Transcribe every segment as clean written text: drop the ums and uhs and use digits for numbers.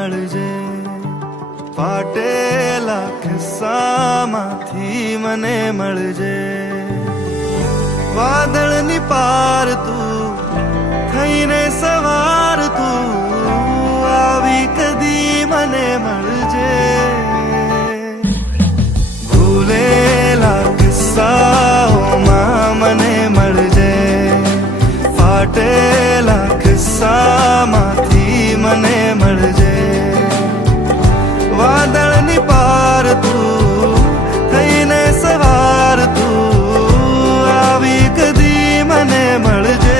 મળજે, ફાટેલા ખિસ્સામાંથી મને મળજે. વાદળની પાર તું થઈને સવાર તું આવી કદી મને મળજે. ભૂલેલા કિસ્સાઓમાં મને મળજે, ફાટેલા કિસ્સામાંથી મને મળજે. વાદળની પાર તું થઈને સવાર તું આવી કદી મને મળજે.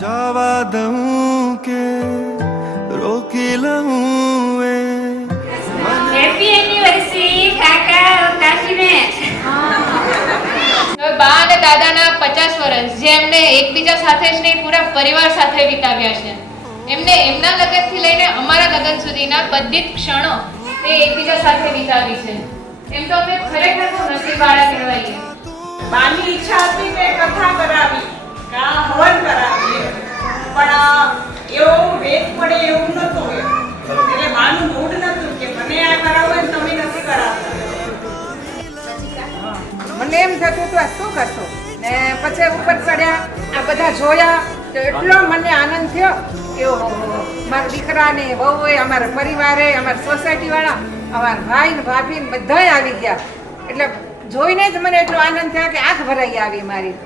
જવા દઉં કે રોકી લઉં એ હેપી એનિવર્સરી કાકા કાકીને. બા અને દાદાના 50 વર્ષ જે એમને એકબીજા સાથે જ નહીં પૂરા પરિવાર સાથે વિતાવ્યા છે. એમને એમના લગ્નથી લઈને અમારા લગ્ન સુધીના બધી જ ક્ષણો તે એકબીજા સાથે વિતાવી છે. એમ તો અમે ખરેખર નસીબવાળા કહેવાઈએ. બાની ઈચ્છા હતી કે કથા કરાવી કા હવન કરાવી, પણ એવો વેગ પડે એવું નતું. એટલે બાનું મૂડ નતું કે મને આ કરાવવું એમ તમે નથી કરાવતા. મને એમ થતું હતું આ શું કરશું, ને પછી ઉપર ચડ્યા આ બધા જોયા તો એટલો મને આનંદ થયો કે ઓહો, મારા દીકરાને વહુએ, અમારા પરિવારે, અમારા સોસાયટી વાળા, અમારા ભાઈ ને ભાભી ને બધાય આવી ગયા. એટલે જોઈને જ મને એટલો આનંદ થયો કે આંખ ભરાઈ આવી મારી.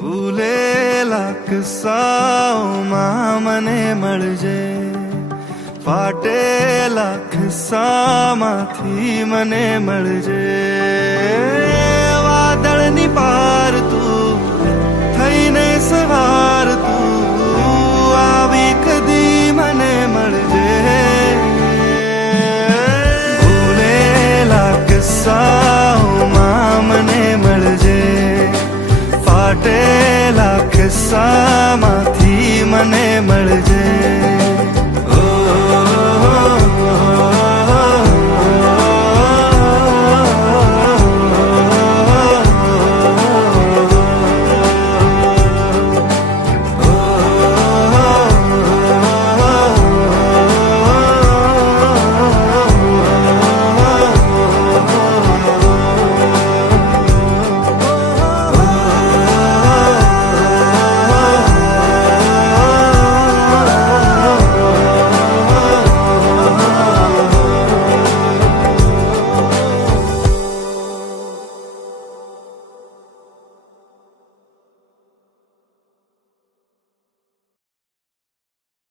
ભૂલેલા કિસ્સાઓમાં મને મળજે, ફાટેલા ખિસ્સામાંથી મને મળજે. વાદળની પાર તું થઈને સવાર તું આવી કદી મને મળજે. ભૂલેલા કિસ્સાઓમાં મને મળજે, ફાટેલા કિસ્સામાં